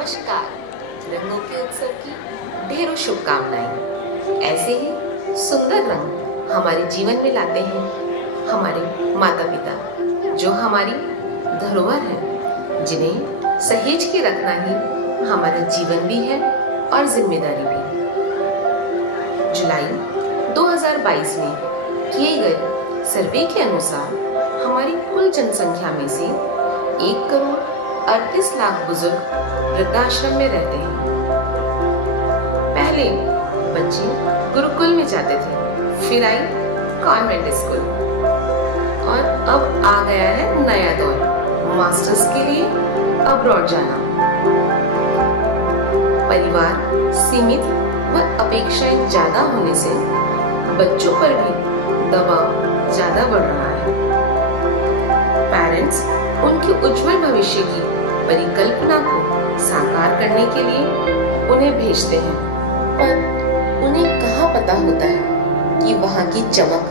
नमस्कार। रंगों के उत्सव की ढेरों शुभकामनाएं। ऐसे ही सुंदर रंग हमारे जीवन में लाते हैं हमारे माता पिता, जो हमारी धरोहर है, जिन्हें सहेज के रखना ही हमारा जीवन भी है और जिम्मेदारी भी। जुलाई 2022 में किए गए सर्वे के अनुसार हमारी कुल जनसंख्या में से 1,38,00,000 बुजुर्ग वृद्धाश्रम में रहते हैं। पहले बच्चे गुरुकुल में जाते थे, फिर आई कॉन्वेंट स्कूल और अब आ गया है नया दौर, मास्टर्स के लिए अब्रॉड जाना। परिवार सीमित व अपेक्षाएं ज्यादा होने से बच्चों पर भी दबाव ज्यादा बढ़ रहा है। पेरेंट्स उनके उज्जवल भविष्य की परिकल्पना को साकार करने के लिए उन्हें भेजते हैं, पर उन्हें कहाँ पता होता है कि वहाँ की चमक,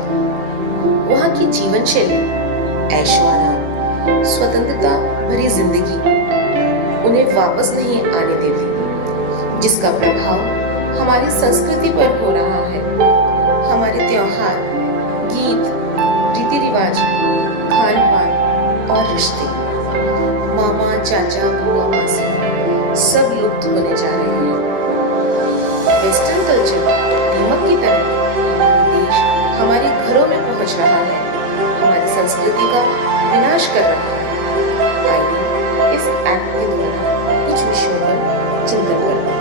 वहाँ की जीवन शैली, ऐशोआराम, स्वतंत्रता भरी जिंदगी उन्हें वापस नहीं आने देती, जिसका प्रभाव हमारी संस्कृति पर हो रहा है। हमारे त्योहार, गीत, रीति रिवाज, खान पान और रिश्ते, मामा, चाचा, बुआ, मासी सब लुप्त होने जा रहे हैं। वेस्टर्न कल्चर दीमक की तरह हमारा देश हमारे घरों में पहुंच रहा है, हमारी संस्कृति का विनाश कर रहा है। आइए इस एक्ट के द्वारा कुछ विषयों पर चिंतन करते हैं।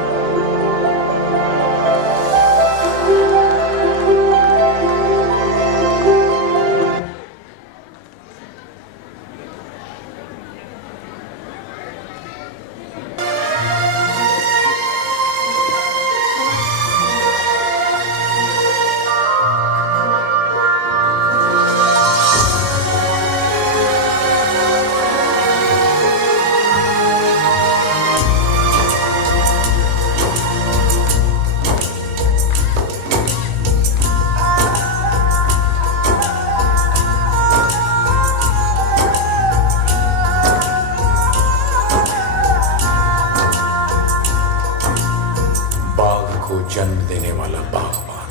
जन्म देने वाला बागबान,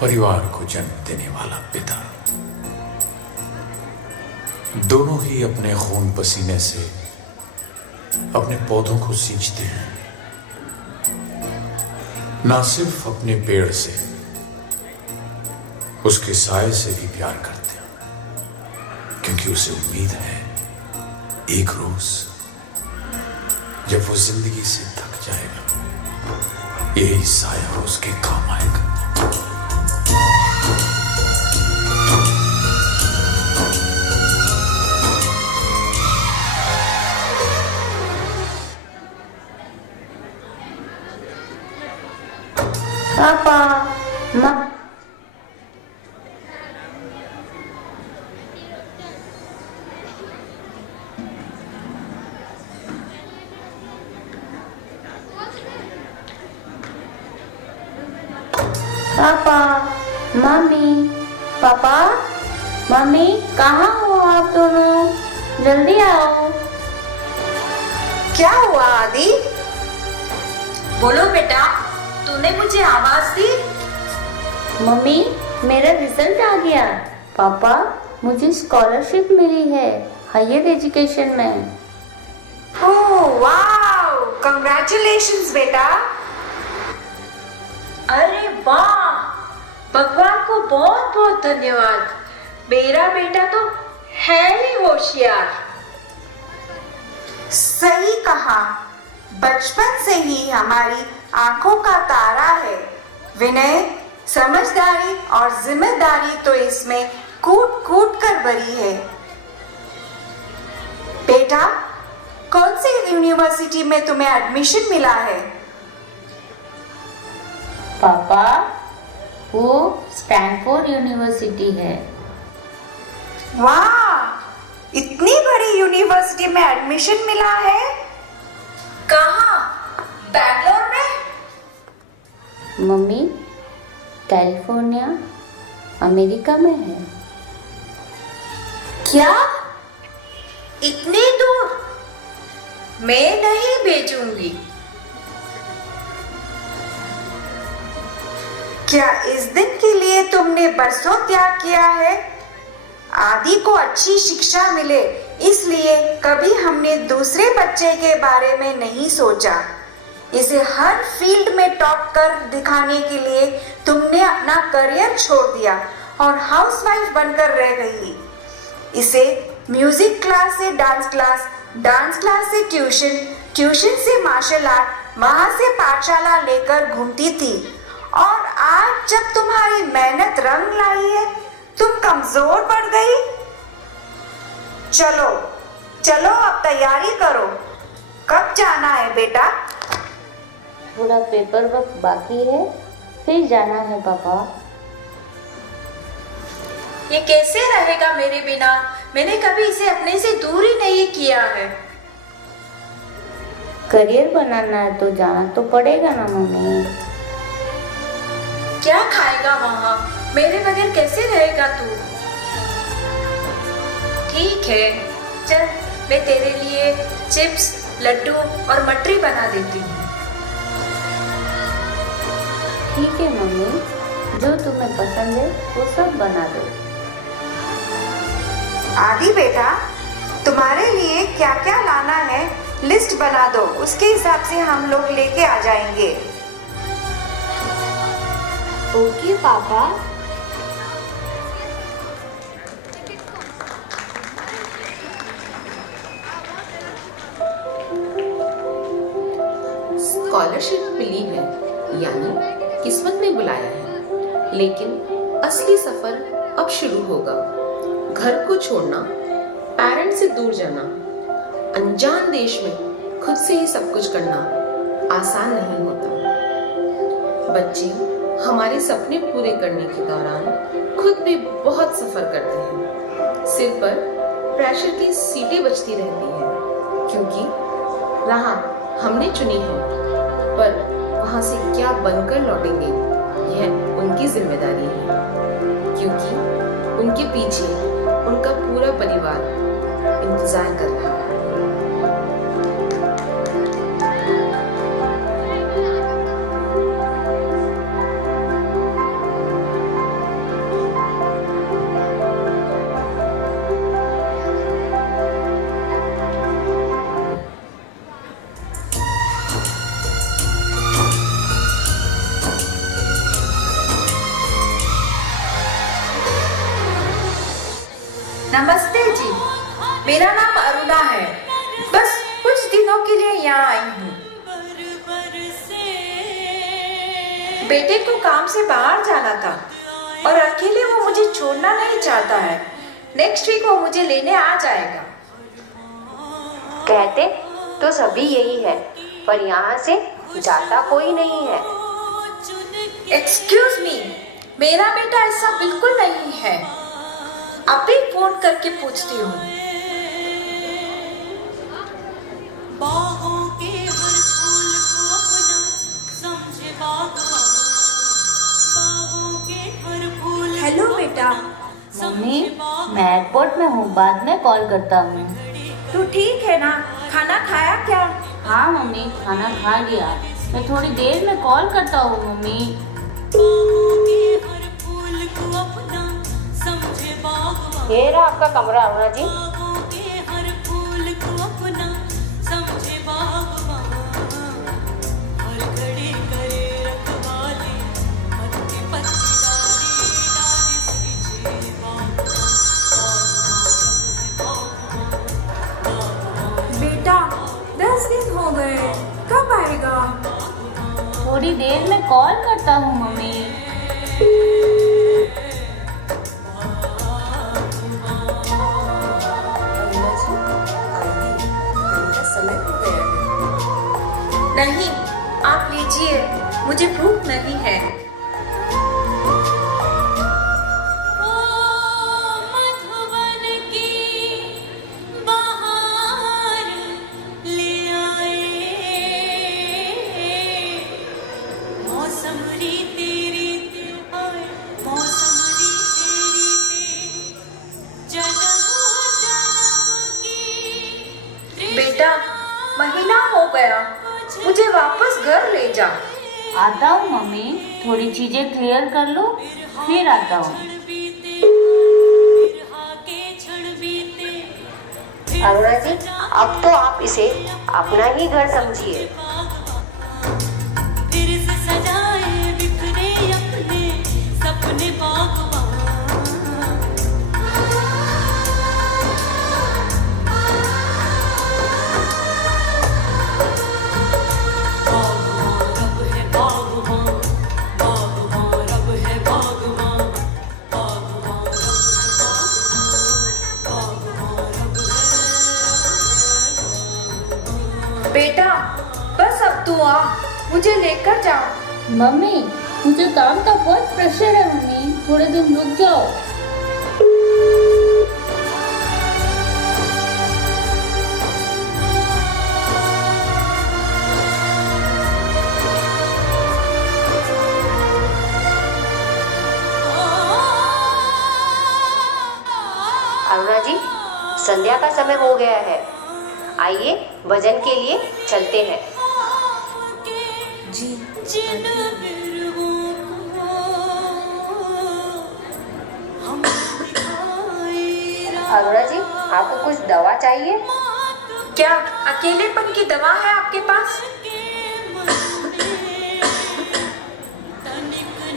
परिवार को जन्म देने वाला पिता, दोनों ही अपने खून पसीने से अपने पौधों को सींचते हैं, ना सिर्फ अपने पेड़ से, उसके साए से भी प्यार करते हैं, क्योंकि उसे उम्मीद है एक रोज जब वो जिंदगी से थक जाएगा, यही साया उसके काम आएगा। पापा, माँ, पापा, मम्मी, पापा, मम्मी, कहाँ हो आप दोनों? जल्दी आओ। क्या हुआ आदि? बोलो बेटा, तूने मुझे आवाज दी? मम्मी, मेरा रिजल्ट आ गया। पापा, मुझे स्कॉलरशिप मिली है हायर एजुकेशन में। ओह वाओ, कंग्रेचुलेशंस बेटा। अरे वाह, भगवान को बहुत बहुत धन्यवाद। मेरा बेटा तो है ही होशियार। सही कहा, बचपन से ही हमारी आंखों का तारा है। विनय, समझदारी और जिम्मेदारी तो इसमें कूट कूट कर भरी है। बेटा, कौन सी यूनिवर्सिटी में तुम्हें एडमिशन मिला है? पापा, वो स्टैनफोर्ड यूनिवर्सिटी है। वाह, इतनी बड़ी यूनिवर्सिटी में एडमिशन मिला है? कहाँ? बैंगलोर में? मम्मी, कैलिफोर्निया, अमेरिका में है। क्या? इतनी दूर? मैं नहीं भेजूंगी। क्या इस दिन के लिए तुमने बरसों त्याग किया है? आदि को अच्छी शिक्षा मिले इसलिए कभी हमने दूसरे बच्चे के बारे में नहीं सोचा। इसे हर फील्ड में टॉप कर दिखाने के लिए तुमने अपना करियर छोड़ दिया और हाउसवाइफ बनकर रह गई। इसे म्यूजिक क्लास से डांस क्लास, डांस क्लास से ट्यूशन, ट्यूशन से मार्शल आर्ट, वहां से पाठशाला लेकर घूमती थी। और आज जब तुम्हारी मेहनत रंग लाई है, तुम कमजोर पड़ गई। चलो चलो अब तैयारी करो। कब जाना है बेटा? थोड़ा पेपर वर्क बाकी है, फिर जाना है पापा। ये कैसे रहेगा मेरे बिना? मैंने कभी इसे अपने से दूर ही नहीं किया है। करियर बनाना है तो जाना तो पड़ेगा ना मम्मी। क्या खाएगा वहाँ? मेरे बगैर कैसे रहेगा तू? ठीक है, चल मैं तेरे लिए चिप्स, लड्डू और मटरी बना देती हूँ। ठीक है मम्मी, जो तुम्हें पसंद है वो सब बना दो। आदि बेटा, तुम्हारे लिए क्या क्या लाना है लिस्ट बना दो, उसके हिसाब से हम लोग लेके आ जाएंगे। ओके पापा। स्कॉलरशिप मिली है, यानी किस्मत ने बुलाया है। लेकिन असली सफर अब शुरू होगा। घर को छोड़ना, पेरेंट्स से दूर जाना, अनजान देश में खुद से ही सब कुछ करना आसान नहीं होता। बच्चे हमारे सपने पूरे करने के दौरान खुद भी बहुत सफर करते हैं। सिर पर प्रेशर की सीटें बजती रहती हैं, क्योंकि राह हमने चुनी है, पर वहां से क्या बनकर लौटेंगे यह उनकी जिम्मेदारी है, क्योंकि उनके पीछे उनका पूरा परिवार इंतजार कर रहा है। नमस्ते जी, मेरा नाम अरुणा है। बस कुछ दिनों के लिए यहाँ आई हूँ। बेटे को काम से बाहर जाना था और अकेले वो मुझे छोड़ना नहीं चाहता है। नेक्स्ट वीक वो मुझे लेने आ जाएगा। कहते तो सभी यही है, पर यहाँ से जाता कोई नहीं है। एक्सक्यूज मी, मेरा बेटा ऐसा बिल्कुल नहीं है। अभी फोन करके पूछती हूँ। बाहों के हर फूल को अपना समझे बागवान, बाहों के हर फूल। हेलो बेटा। मम्मी, मैं एयरपोर्ट में हूँ, बाद में कॉल करता हूँ। तू ठीक है ना? खाना खाया क्या? हाँ मम्मी, खाना खा लिया। मैं थोड़ी देर में कॉल करता हूँ मम्मी। बाहों के हर फूल को अपना समझे बागवान, ये रहा आपका कमरा अरुणा जी। बाहों के हर फूल को अपना समझे बागवान, हर घड़ी करे रखवाली, पत्ती पत्ती डाली डाली सींचे बेटा 10 दिन हो गए, कब आएगा? थोड़ी देर में कॉल करता हूँ मम्मी। नहीं, आप लीजिए, मुझे भूख नहीं है। मधुबन की बहार ले आए, मौसम री तेरी आए, मौसम री तेरी जन्म जन्म की बेटा, महीना हो गया, मुझे वापस घर ले जा। आता हूँ मम्मी, थोड़ी चीजें क्लियर कर लो, फिर आता हूँ। अरुणा जी, अब तो आप इसे अपना ही घर समझिए। फिर से सजाए बिखरे अपने सपने बागवान। बेटा बस अब तू आ, मुझे लेकर जा। मम्मी, मुझे काम का बहुत प्रेशर है मम्मी, थोड़े दिन रुक जाओ। अरुणा जी, संध्या का समय हो गया है, आइए भजन के लिए चलते हैं। जी जिन बिरहों को हम दिखाए अरुणा जी, आपको कुछ दवा चाहिए? क्या अकेलेपन की दवा है आपके पास?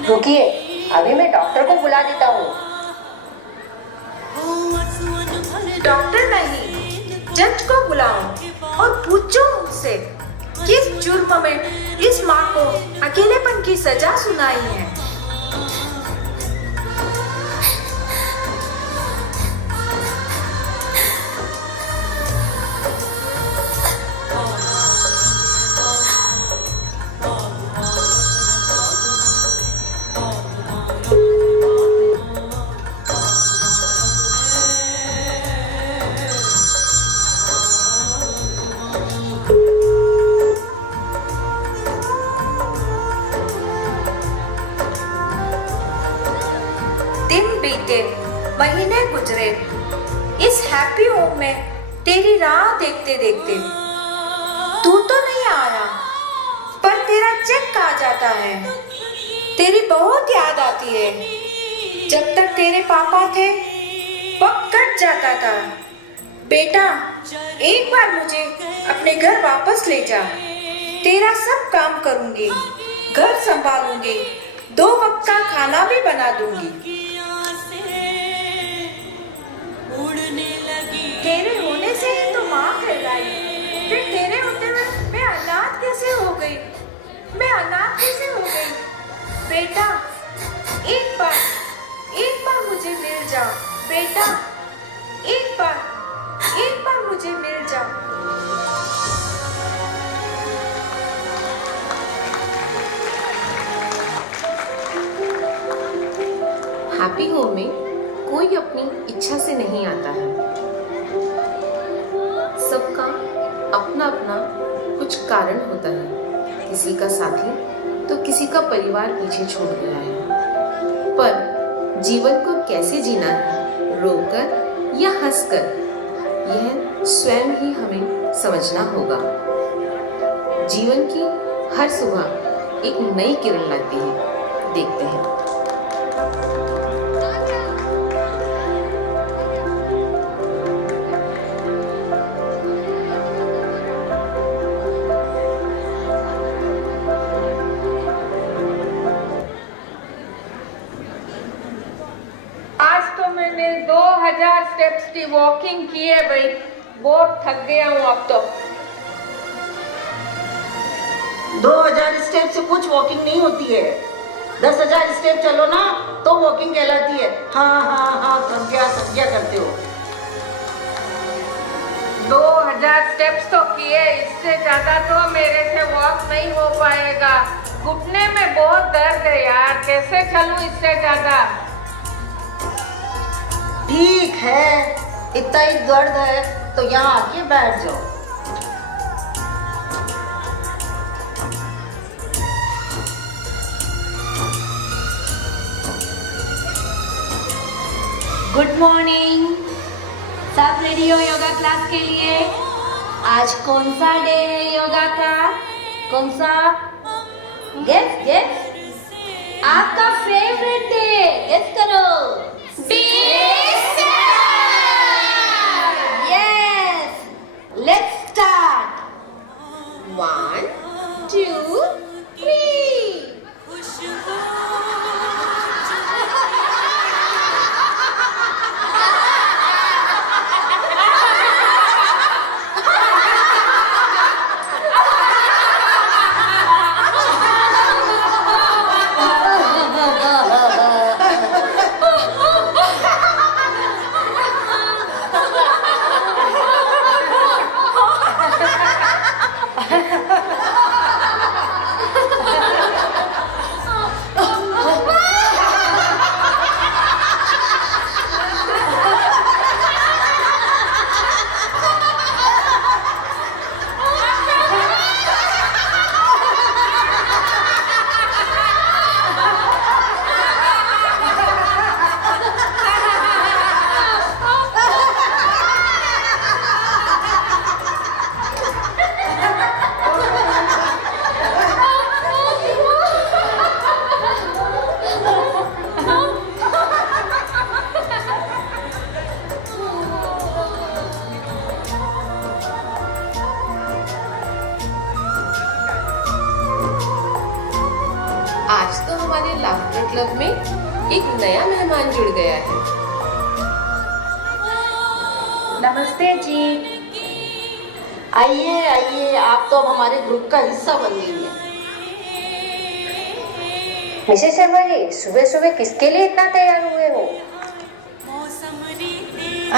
रुकिए, अभी मैं डॉक्टर को बुला देता हूँ। डॉक्टर नहीं, जज को बुलाओ और पूछो उनसे किस जुर्म में इस माँ को अकेलेपन की सजा सुनाई है। दिन बीते, महीने गुजरे, इस हैप्पी होम में तेरी राह देखते देखते तू तो नहीं आया, पर तेरा चेक आ जाता है। तेरी बहुत याद आती है। जब तक तेरे पापा थे वक्त कट जाता था। बेटा, एक बार मुझे अपने घर वापस ले जा। तेरा सब काम करूंगी, घर संभालूंगी, 2 वक्त का खाना भी बना दूंगी। तेरे होने से ही तो माँ कहलाई, फिर तेरे होते हुए मैं अनाथ कैसे हो गई? मैं अनाथ कैसे हो गई? बेटा, एक बार मुझे मिल जा। बेटा, एक बार मुझे मिल जा। हैप्पी होम में कोई अपनी इच्छा से नहीं आता है। सबका अपना अपना कुछ कारण होता है। किसी का साथी तो किसी का परिवार पीछे छोड़ गया है। पर जीवन को कैसे जीना है, रोकर या हंसकर, यह स्वयं ही हमें समझना होगा। जीवन की हर सुबह एक नई किरण लाती है। देखते हैं। आज तो मैंने 2000 स्टेप्स की वॉकिंग की है भाई, बहुत थक गया हूँ अब तो। 2000 स्टेप से कुछ वॉकिंग नहीं होती है। 10,000 स्टेप चलो ना तो वॉकिंग कहलाती है। हाँ हाँ हाँ, थक गया करते हो। 2000 स्टेप्स तो किए, इससे ज्यादा तो मेरे से वॉक नहीं हो पाएगा। घुटने में बहुत दर्द है यार, कैसे चलूं इससे ज्यादा? ठीक है, इतना ही दर्द है तो यहाँ आके बैठ जाओ। गुड मॉर्निंग, सब रेडी हो योगा क्लास के लिए? आज कौन सा डे है योगा का? कौन सा? Guess guess. आपका फेवरेट डे गेस करो। Yes, let's start. 1 2 3 खुशबू आज तो हमारे लाफ्टर क्लब में एक नया मेहमान जुड़ गया है। नमस्ते जी। आइए आइए, आप तो अब हमारे ग्रुप का हिस्सा बन गई है। मिसेस शर्मा जी, सुबह सुबह किसके लिए इतना तैयार हुए हो?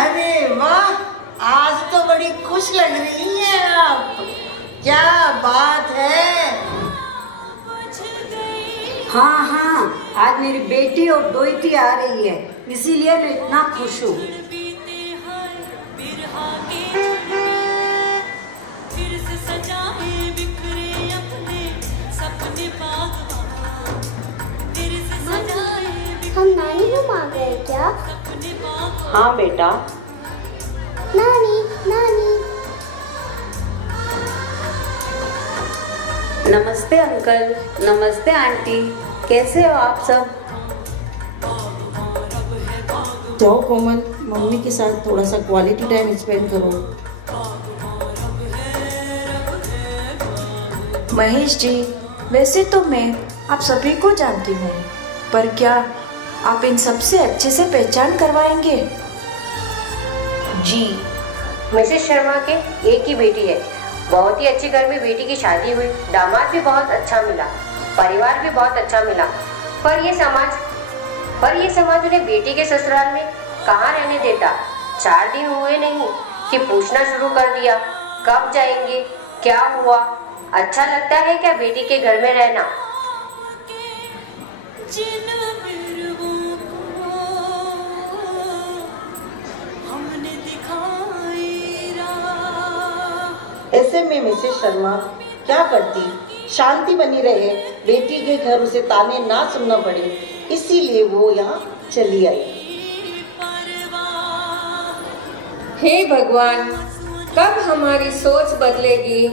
अरे वाह, आज तो बड़ी खुश लग रही हैं आप। क्या बात है। हाँ हाँ, आज मेरी बेटी और दोहिती आ रही है, इसीलिए मैं इतना खुश हूँ। फिर से सजाए बिखरे अपने सपने बागबान, फिर से सजाए हम नानी रूम आ गए क्या? बिखरे बागबान। हाँ बेटा। नानी नानी। नमस्ते अंकल, नमस्ते आंटी, कैसे हो आप सब? जाओ कोमल, मम्मी के साथ थोड़ा सा क्वालिटी टाइम स्पेंड करो। महेश जी, वैसे तो मैं आप सभी को जानती हूँ, पर क्या आप इन सबसे अच्छे से पहचान करवाएंगे? जी, मिसेस शर्मा के एक ही बेटी है। बहुत ही अच्छी घर में बेटी की शादी हुई, दामाद भी बहुत अच्छा मिला, परिवार भी बहुत अच्छा मिला, पर ये समाज उन्हें बेटी के ससुराल में कहाँ रहने देता। 4 दिन हुए नहीं कि पूछना शुरू कर दिया, कब जाएंगे, क्या हुआ, अच्छा लगता है क्या बेटी के घर में रहना। जिन बिरवों को हमने दिखाई राह। ऐसे में मिसेस शर्मा क्या करती, शांति बनी रहे, बेटी के घर उसे ताने ना सुनना पड़े, इसीलिए वो यहाँ चली आई। हे भगवान, कब हमारी सोच बदलेगी?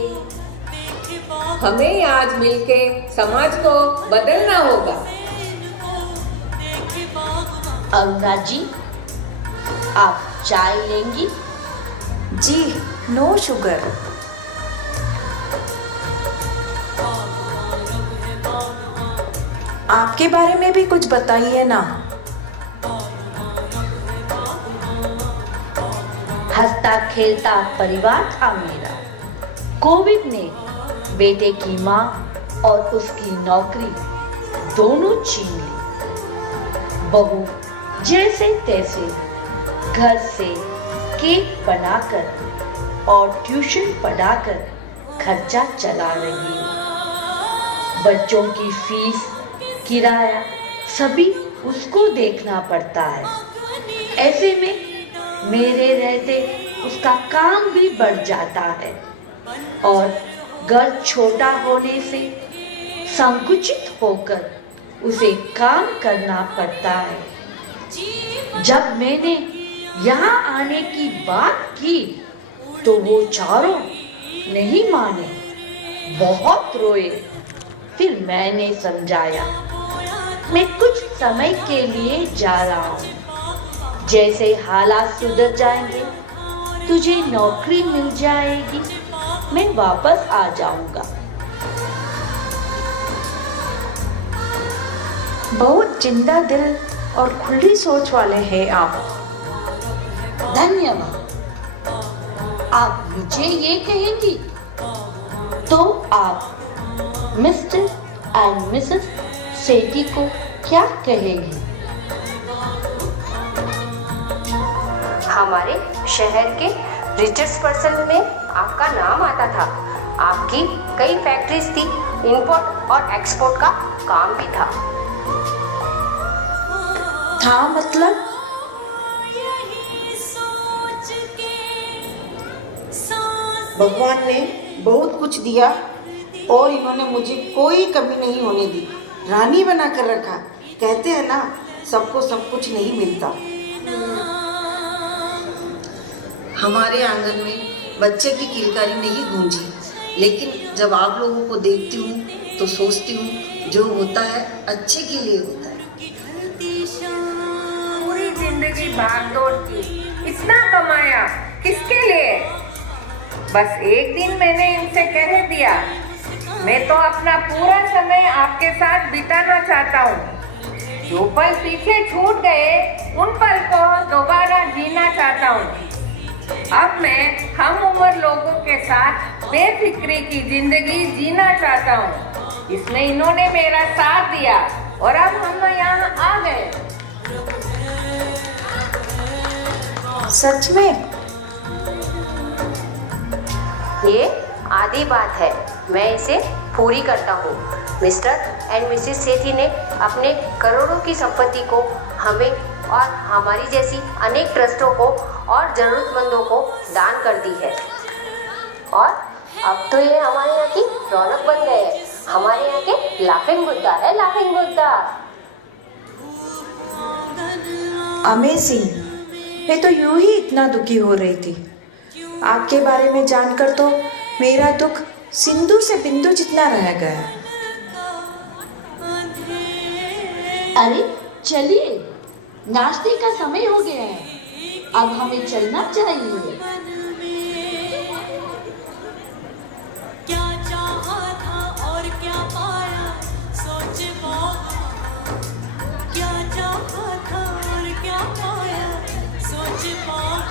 हमें आज मिलके समाज को बदलना होगा। अरुणा जी, आप चाय लेंगी? जी, नो शुगर। आपके बारे में भी कुछ बताइए ना। हंसता खेलता परिवार था मेरा। कोविड ने बेटे की माँ और उसकी नौकरी दोनों छीन ली। बहू जैसे तैसे घर से केक बनाकर और ट्यूशन पढ़ाकर खर्चा चला रही है। बच्चों की फीस, किराया सभी उसको देखना पड़ता है। ऐसे में मेरे रहते उसका काम भी बढ़ जाता है और घर छोटा होने से संकुचित होकर उसे काम करना पड़ता है। जब मैंने यहाँ आने की बात की तो वो चारों नहीं माने, बहुत रोए। फिर मैंने समझाया, मैं कुछ समय के लिए जा रहा हूँ, जैसे हालात सुधर जाएंगे, तुझे नौकरी मिल जाएगी, मैं वापस आ जाऊंगा। बहुत जिंदा दिल और खुली सोच वाले हैं आप। धन्यवाद। आप मुझे ये कहेंगी तो आप मिस्टर एंड मिसेस सेठी को क्या कहेंगी? हमारे शहर के रिचर्स पर्सन में आपका नाम आता था। आपकी कई फैक्ट्रीज थी, इंपोर्ट और एक्सपोर्ट का काम भी था। मतलब भगवान ने बहुत कुछ दिया और इन्होंने मुझे कोई कमी नहीं होने दी। रानी बना कर रखा। कहते हैं ना, सबको सब कुछ नहीं मिलता। हमारे आंगन में बच्चे की किलकारी नहीं गूंजी, लेकिन जब आप लोगों को देखती हूँ तो सोचती हूँ जो होता है अच्छे के लिए होता है। पूरी जिंदगी भागदौड़ की, इतना कमाया किसके लिए? बस एक दिन मैंने इनसे कह दिया, मैं तो अपना पूरा समय आपके साथ बिताना चाहता हूँ। जो पल पीछे छूट गए उन पल को दोबारा जीना चाहता हूँ। अब मैं हम उम्र लोगों के साथ बेफिक्री की जिंदगी जीना चाहता हूँ। इसमें इन्होंने मेरा साथ दिया और अब हम यहाँ आ गए। सच में? ये आधी बात है, मैं इसे पूरी करता हूँ। मिस्टर एंड मिसेस सेठी ने अपने करोड़ों की संपत्ति को हमें और हमारी जैसी अनेक ट्रस्टों को और जरूरतमंदों को दान कर दी है। और अब तो ये हमारे यहाँ की रौनक बन गए हैं। हमारे यहाँ के लाफिंग बुद्धा है, लाफिंग बुद्धा। अमेजिंग। मैं तो यूं ही इतना दुखी हो रही थी। आपके बारे में जानकर तो मेरा दुख सिंधु से बिंदु जितना रह गया। अरे चलिए, नाश्ते का समय हो गया है, अब हमें चलना चाहिए। क्या चाहा था और क्या पाया, सोच पाया। क्या चाहा था और क्या पाया, सोच पाया।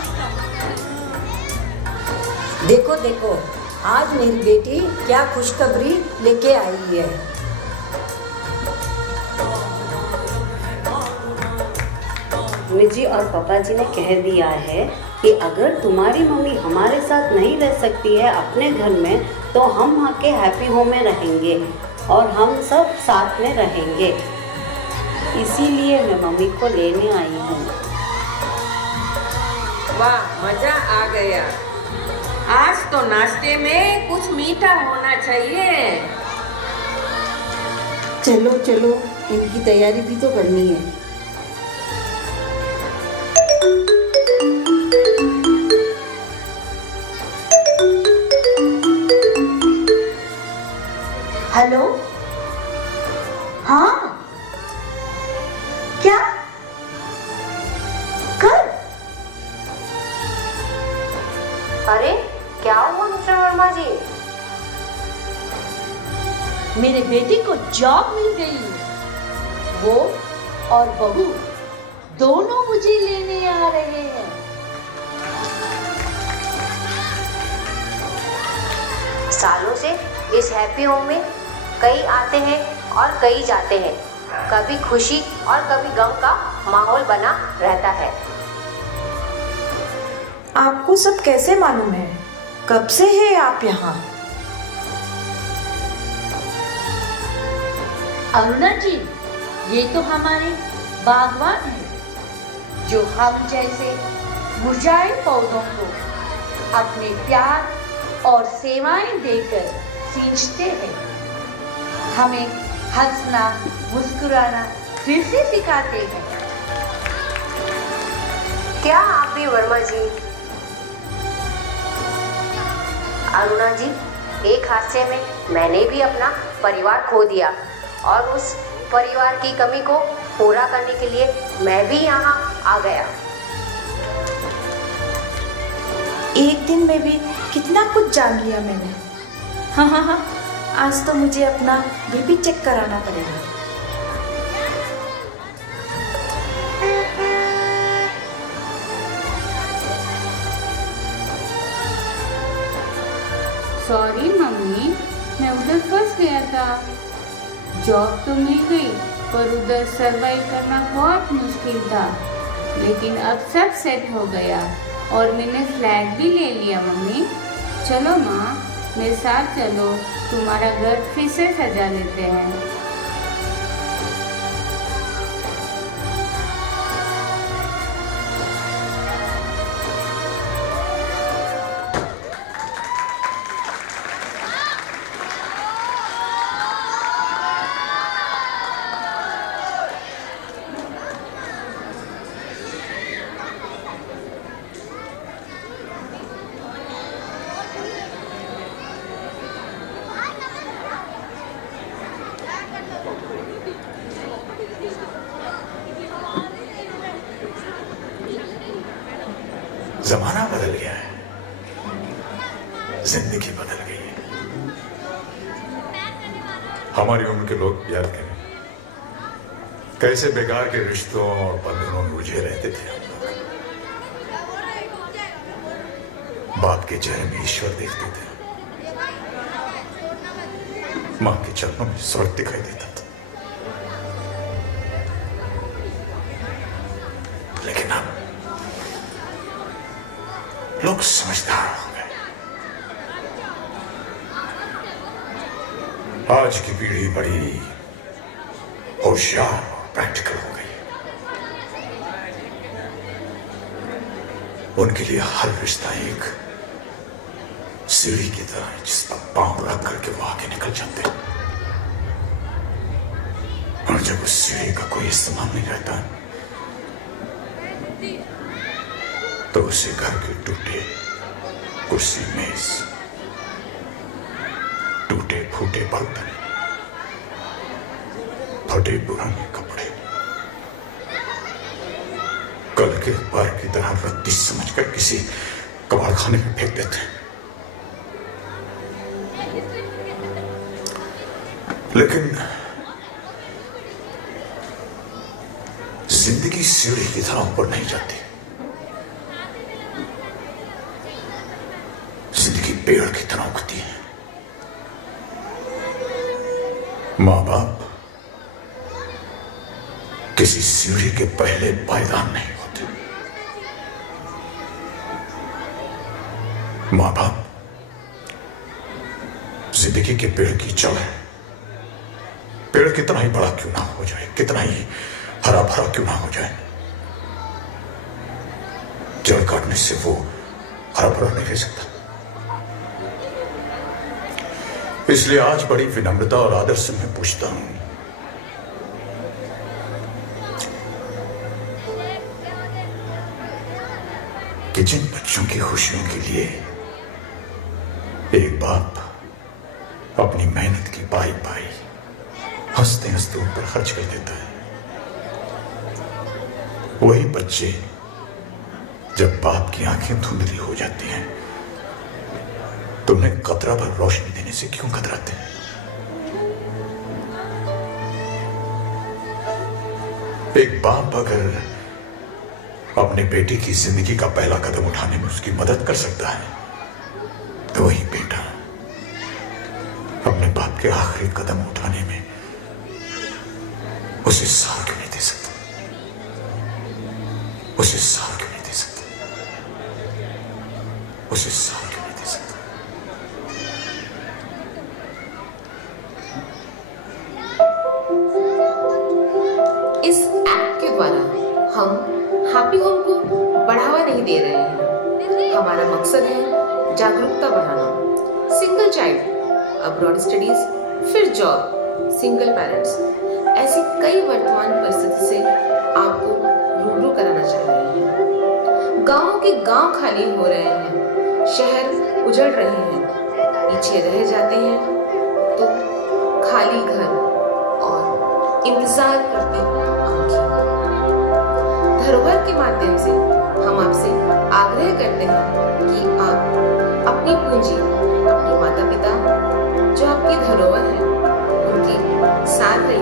देखो देखो, आज मेरी बेटी क्या खुशखबरी लेके आई है। मम्मी जी और पापा जी ने कह दिया है कि अगर तुम्हारी मम्मी हमारे साथ नहीं रह सकती है अपने घर में, तो हम वहाँ के हैप्पी होम में रहेंगे और हम सब साथ में रहेंगे। इसीलिए मैं मम्मी को लेने आई हूँ। वाह, मजा आ गया। आज तो नाश्ते में कुछ मीठा होना चाहिए। चलो चलो, इनकी तैयारी भी तो करनी है। हेलो? हाँ, क्या? कल? अरे क्या हुआ मिस्टर वर्मा जी? मेरे बेटे को जॉब मिल गई है। वो और बहू दोनों मुझे लेने आ रहे हैं। सालों से इस हैप्पी होम में कई आते हैं और कई जाते हैं। कभी खुशी और कभी गम का माहौल बना रहता है। आपको सब कैसे मालूम है? कब से है आप यहाँ? अरुणा जी, ये तो हमारे बागवान है, जो हम जैसे मुरझाए पौधों को अपने प्यार और सेवाएं देकर सींचते हैं। हमें हंसना, मुस्कुराना फिर से सिखाते हैं। क्या आप भी वर्मा जी? अरुणा जी, एक हादसे में मैंने भी अपना परिवार खो दिया और उस परिवार की कमी को पूरा करने के लिए मैं भी यहाँ आ गया। एक दिन में भी कितना कुछ जान लिया मैंने। हाँ, आज तो मुझे अपना बीपी चेक कराना पड़ेगा। सॉरी मम्मी, मैं उधर फंस गया था। जॉब तो मिल गई पर उधर सरवाइव करना बहुत मुश्किल था, लेकिन अब सब सेट हो गया और मैंने फ्लैट भी ले लिया। मम्मी चलो माँ, मेरे साथ चलो, तुम्हारा घर फिर से सजा लेते हैं। जमाना बदल गया है, जिंदगी बदल गई है। हमारी उम्र के लोग याद करें कैसे बेकार के रिश्तों और बंधनों में उलझे रहते थे हम लोग। बाप के चेहरे में ईश्वर देखते थे, मां के चरणों में स्वर्ग दिखाई देता था। लेकिन अब लोग समझदार हो गए। आज की पीढ़ी बड़ी होशियार और प्रैक्टिकल हो गई है। उनके लिए हर रिश्ता एक सीढ़ी की तरह है जिस पर पांव रख करके वो आगे निकल जाते हैं। और जब उस सीढ़ी का कोई इस्तेमाल नहीं रहता तो उसे घर के टूटे कुर्सी मेज, टूटे फूटे बर्तन, फटे पुराने कपड़े कल के बार की तरह रत्ती समझकर किसी कबाड़खाने में फेंक देते हैं। लेकिन जिंदगी सीढ़ी की तरह ऊपर नहीं जाती। जिंदगी पेड़ की तरह उगती है। मां बाप किसी सीढ़ी के पहले पायदान नहीं होते। मां बाप जिंदगी के पेड़ की जड़ है। पेड़ कितना ही बड़ा क्यों ना हो जाए, कितना ही हरा भरा क्यों ना हो जाए, जड़ काटने से वो हरा भरा नहीं रह सकता। इसलिए आज बड़ी विनम्रता और आदर से मैं पूछता हूं, कि जिन बच्चों की खुशियों के लिए एक बाप अपनी मेहनत की पाई पाई हंसते हंसते उन पर खर्च कर देता है, वही बच्चे जब बाप की आंखें धुंधली हो जाती हैं तो उन्हें कतरा भर रोशनी देने से क्यों कतराते हैं? एक बाप अगर अपने बेटे की जिंदगी का पहला कदम उठाने में उसकी मदद कर सकता है तो वही बेटा अपने बाप के आखिरी कदम उठाने में उसे साथ क्यों नहीं दे सकता? उसे साथ क्यों नहीं दे सकता? उसे साथ क्यों नहीं दे सकता? इस ऐप के द्वारा हम हैप्पी होम को बढ़ावा नहीं दे रहे हैं। हमारा मकसद है जागरूकता बढ़ाना। सिंगल चाइल्ड, अब्रॉड स्टडीज, फिर जॉब, सिंगल पेरेंट्स, ऐसी कई वर्तमान परिस्थिति से आपको रूबरू कराना चाह रहे हैं। गांवों के गांव खाली हो रहे हैं, शहर उजड़ रहे हैं, पीछे रह जाते हैं तो खाली घर और इंतजार करती आंखें। धरोहर के माध्यम से हम आपसे आग्रह करते हैं कि आप अपनी पूंजी अपने माता पिता जो आपकी धरोहर है उनके साथ रहिए।